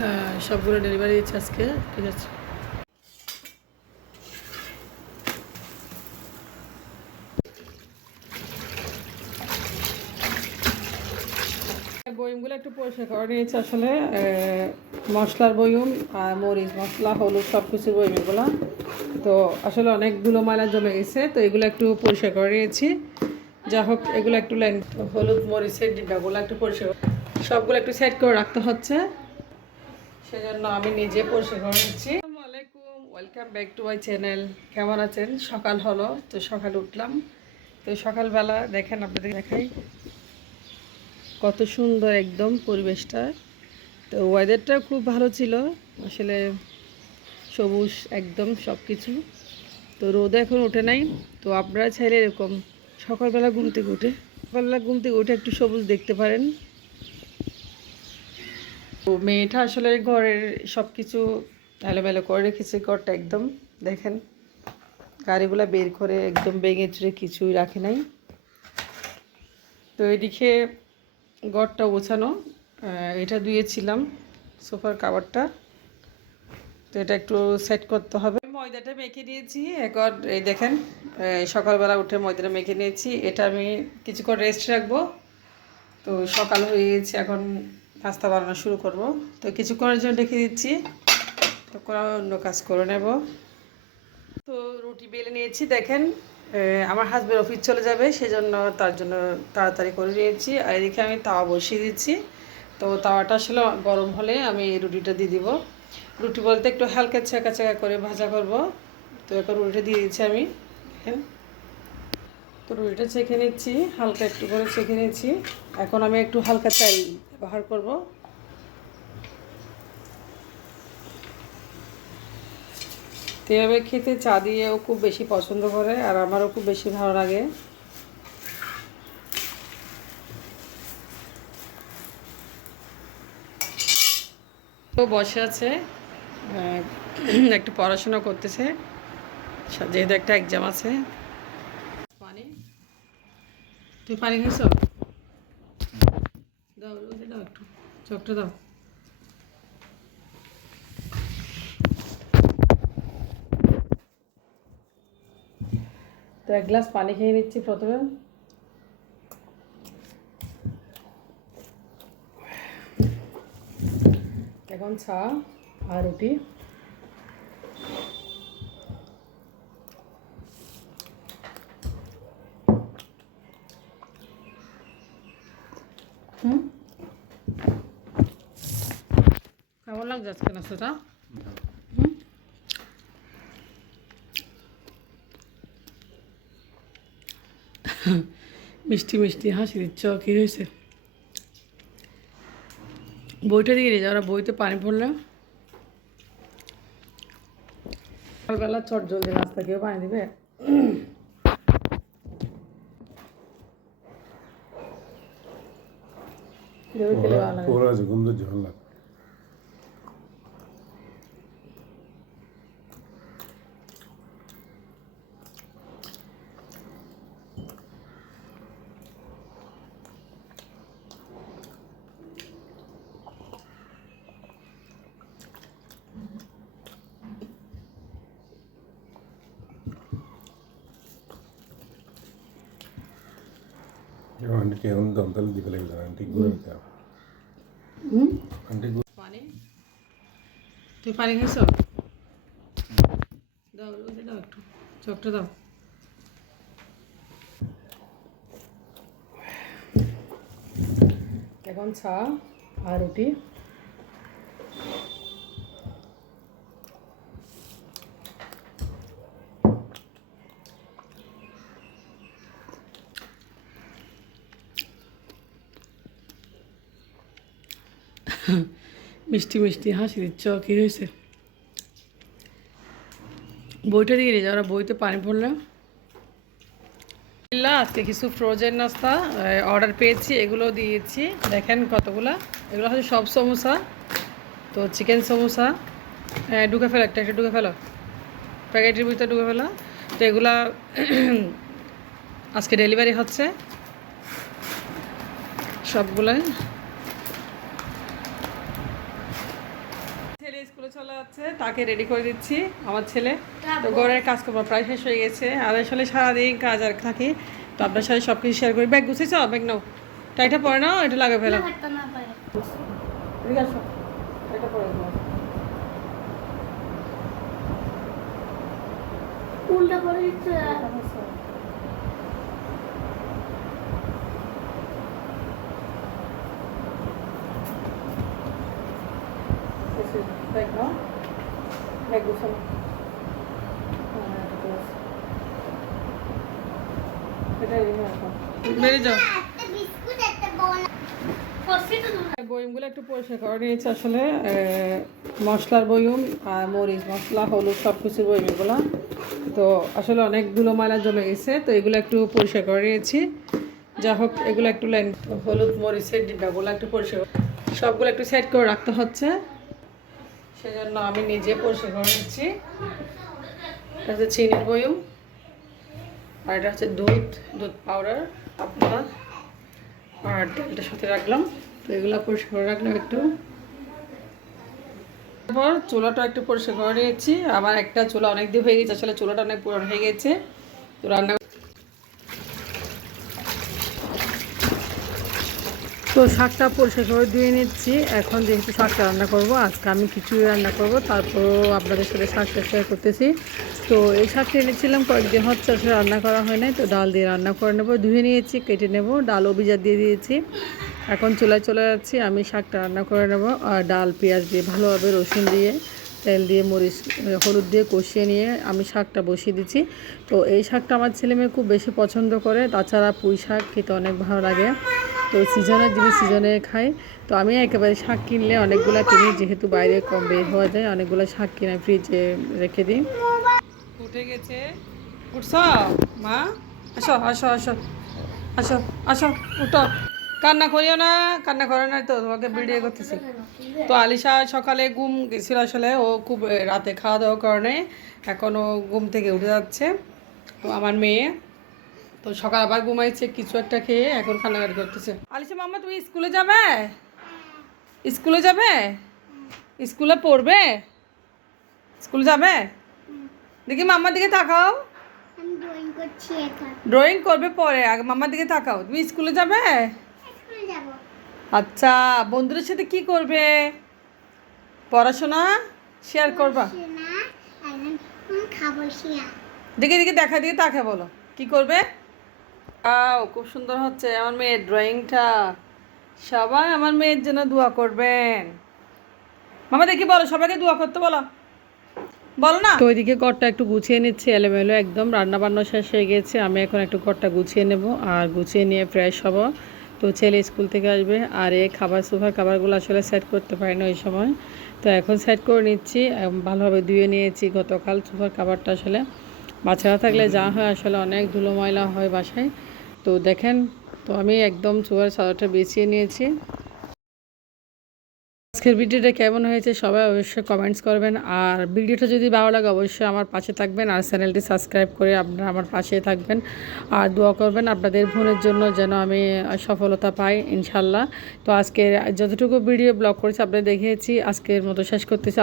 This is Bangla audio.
হ্যাঁ, সবগুলো ডেলিভারি দিচ্ছে আজকে। ঠিক আছে। বয়মগুলো একটু পরিষ্কার করে নিয়েছি আসলে। মশলার বয়ম আর মরিচ মশলা হলুদ সব কিছুর বয়ম এগুলো। তো আসলে অনেক ধুলো ময়লা জমে গেছে, তো এগুলো একটু পরিষ্কার করে নিয়েছি। যা হোক, এগুলো একটু হলুদ মরিচের ডিব্বাগুলো একটু পরিষ্কার, সবগুলো একটু সেট করে রাখতে হচ্ছে, সেজন্য আমি নিজে পরিষ্কার করে নিচ্ছি। আসসালামু আলাইকুম, welcome back to my channel. কেমন আছেন? সকাল হলো, তো সকালে উঠলাম। তো সকালবেলা দেখেন, আপনাদের দেখাই কত সুন্দর একদম পরিবেশটা। তো ওয়েদারটা খুব ভালো ছিল আসলে, সবুজ একদম সব কিছু। তো রোদ এখন ওঠে নাই। তো আপনারা চাইলে এরকম সকালবেলা ঘুম থেকে উঠে একটু সবুজ দেখতে পারেন। তো মেয়েটা আসলে ঘরের সব কিছু এলোমেলো করে রেখেছে, ঘরটা একদম দেখেন, গাড়িগুলো বের করে একদম ভেঙে চুরে কিছুই রাখে নাই। তো এদিকে ঘরটা গোছানো, এটা ধুয়েছিলাম সোফার কাভারটা, তো এটা একটু সেট করতে হবে। ময়দাটা মেখে নিয়েছি এখন, এই দেখেন সকালবেলা উঠে ময়দাটা মেখে নিয়েছি। এটা আমি কিছুক্ষণ রেস্ট রাখবো। তো সকাল হয়ে গেছে, এখন নাস্তা বানানো শুরু করব। তো কিছুক্ষণের জন্য রেখে দিচ্ছি, তো অন্য কাজ করে নেব। তো রুটি বেলে নিয়েছি দেখেন, আমার হাজব্যান্ড অফিস চলে যাবে, সেজন্য তার জন্য তাড়াতাড়ি করে নিয়েছি। আর এদিকে আমি তাওয়া বসিয়ে দিচ্ছি। তো তাওয়াটা আসলে গরম হলে আমি রুটিটা দিয়ে দিব। রুটি বলতে একটু হালকা ছেঁকা ছেঁকা করে ভাজা করব। তো এখন রুটিটা দিয়ে দিচ্ছি আমি, দেখেন। তো রুটিটা ছেঁকে নিচ্ছি, হালকা একটু করে ছেঁকে নিচ্ছি। এখন আমি একটু হালকা চাল ব্যবহার করব। তো এভাবে খেতে চা দিয়েও খুব বেশি পছন্দ করে, আর আমারও খুব বেশি ভালো লাগে। তো বসে আছে, একটু পড়াশোনা করতেছে, যেহেতু একটা এক্সাম আছে। পানি, তুই পানি খাইছ? দাও, ওটা দাও, একটু চকটা দাও। তো এক গ্লাস পানি খেয়ে নিচ্ছি প্রথমে। এখন চা আর রুটি। কেমন লাগছে আজকে নাস্তাটা? মিষ্টি মিষ্টি হাসি দিচ্ছ, কী হয়েছে? বইটা দিয়ে নিয়ে যাও, বইতে পানি পড়লে সকালবেলা চট জলদি নাস্তা কেউ পানি দিবে? খেলে ভালো লাগে। आंटी ಒಂದು ಅಂತಲ್ಲಿ ದಿಬಲಿಲ್ಲ आंटी ಗುರುತಾ आंटी পানি, তুই পানি খাইছ? দাও, ওটা দাও, একটু চকটা দাও। এখন চা আর রুটি। মিষ্টি মিষ্টি হাসি দিচ্ছ, কী হয়েছে? বইটা দিয়ে নিয়ে যাও, বইতে পানি পড়লে। আজকে কিছু ফ্রোজেন নাস্তা অর্ডার পেয়েছি, এগুলো দিয়েছি দেখেন কতগুলা। এগুলো হচ্ছে সব সমোসা। তো চিকেন সমোসা ঢুকে ফেলো, একটা একটা ঢুকে ফেলো, প্যাকেটের ভিতরে ঢুকে ফেলো। তো এগুলা আজকে ডেলিভারি হচ্ছে সবগুলাই। স্কুলে চলে যাচ্ছে, তাকে রেডি করে দিচ্ছি আমার ছেলে। তো ঘরের কাজকর্ম প্রায় শেষ হয়ে গেছে, আর আসলে সারাদিন কাজ আর থাকি। তো আপনার সাথে সব কিছু শেয়ার করি। ব্যাগ গুছিয়েছ? ব্যাগ নাও, টাইটা পরে নাও, এটা লাগে ফেলো। এদিকে আসো, টাইটা পরে নাও। উল্টা করে দিচ্ছে। ব্যাগ নাও, ব্যাগ গুছানো। বেরিয়ে যাও। বয়মগুলো একটু পরিষ্কার করে নিয়েছে আসলে, মশলার বয়ম আর মরিচ মশলা হলুদ সব কিছুর বয়ম এগুলো। তো আসলে অনেক ধুলো ময়লা জমে গেছে, তো এগুলো একটু পরিষ্কার করে নিয়েছি। যা হোক এগুলো একটু লাইন, হলুদ মরিচের ডিব্বাগুলো একটু পরিষ্কার, সবগুলো একটু সেট করে রাখতে হচ্ছে, সেজন্য আমি নিজে পরিষ্কার করে নিচ্ছি। এটা হচ্ছে চিনির বয়ম, আর এটা হচ্ছে দুধ পাউডার আপনার, আর তেলটা সাথে রাখলাম। তো এগুলো পরিষ্কার করে রাখলাম একটু। তারপর চুলাটা একটু পরিষ্কার করে নিয়েছি। আমার একটা চুলা অনেক দিন হয়ে গেছে, আসলে চুলাটা অনেক পুরনো হয়ে গেছে। তো রান্না তো শাকটা পরিষ্কার করে ধুয়ে নিচ্ছি। এখন যেহেতু শাকটা রান্না করব, আজকে আমি খিচুড়ি রান্না করব, তারপরও আপনাদের সাথে শাকটা শেয়ার করতেছি। তো এই শাকটা এনেছিলাম কয়েকদিন হচ্ছে, আসলে রান্না করা হয় নাই, তো ডাল দিয়ে রান্না করে নেবো। ধুয়ে নিয়েছি, কেটে নেব, ডালও ভিজা দিয়ে দিয়েছি। এখন চুলায় চলে যাচ্ছি, আমি শাকটা রান্না করে নেব। আর ডাল পেঁয়াজ দিয়ে ভালোভাবে রসুন দিয়ে তেল দিয়ে মরিচ হলুদ দিয়ে কষিয়ে নিয়ে আমি শাকটা বসিয়ে দিচ্ছি। তো এই শাকটা আমার ছেলেমেয়ে খুব বেশি পছন্দ করে, তাছাড়া পুঁই শাক খেতে অনেক ভালো লাগে। তো সিজনের জিনিস সিজনে খাই। তো আমি একেবারে শাক কিনলে অনেকগুলো কিনি, যেহেতু বাইরে কম বের হওয়া যায়, অনেকগুলো শাক কিনে ফ্রিজে রেখে দিই। উঠে গেছে, উঠছ মা? আসো আসো আসো আসো আসো, উঠো। কান্না করিও না, কান্না করে না, তো তোমাকে ভিডিও করতেছি। তো আলিশা সকালে ঘুম গেছিল, আসলে ও খুব রাতে খাওয়া দাওয়ার কারণে এখন ও ঘুম থেকে উঠে যাচ্ছে। তো আমার মেয়ে তো সকাল আবার ঘুমাইছে কিছু একটা খেয়ে, এখন কান্নাকাটি করতেছে। আলিশা মাম্মা তুমি স্কুলে যাবে? স্কুলে যাবে? স্কুলে পড়বে? স্কুলে যাবে? দেখি মাম্মার দিকে তাকাও। আমি ড্রয়িং করছি এখন। ড্রয়িং করবে পরে, আগে মাম্মার দিকে তাকাও। তুমি স্কুলে যাবে? স্কুলে যাব। আচ্ছা, বন্ধুদের সাথে কি করবে? পড়াশোনা শেয়ার করবা? না, এখন খাবো শিয়া। দেখে দেখে দেখা দিয়ে তাকে বলো কি করবে। খুব সুন্দর হচ্ছে আমার মেয়ের ড্রয়িংটা। সবাই আমার মেয়ের জন্য দোয়া করবেন। মামা দেখি বলো, সবাইকে দোয়া করতে বলো, বলো না। তো ওইদিকে ঘরটা একটু গুছিয়ে নিচ্ছি, এলোমেলো একদম। রান্না বান্না শেষ হয়ে গেছে, আমি এখন একটু ঘরটা গুছিয়ে নেব, আর গুছিয়ে নিয়ে ফ্রেশ হব। তো ছেলে স্কুল থেকে আসবে, আর এই সোফার খাবারগুলো আসলে সেট করতে পারি না ওই সময়। তো এখন সেট করে নিচ্ছি, ভালোভাবে ধুয়ে নিয়েছি গতকাল সোফার খাবারটা। আসলে বাচ্চারা থাকলে যা হয়, আসলে অনেক ধুলো ময়লা হয় বাসায়। তো দেখেন, তো আমি একদম সোফার চাদরটা বিছিয়ে নিয়েছি। আজকের ভিডিওটা কেমন হয়েছে সবাই অবশ্যই কমেন্টস করবেন, আর ভিডিওটা যদি ভালো লাগে অবশ্যই আমার পাশে থাকবেন, আর চ্যানেলটি সাবস্ক্রাইব করে আপনারা আমার পাশে থাকবেন, আর দোয়া করবেন আপনাদের বোনের জন্য যেন আমি সফলতা পাই ইনশাল্লাহ। তো আজকে যতটুকু ভিডিও ব্লগ করেছি আপনাদের দেখিয়েছি, আজকের মতো শেষ করতেছি।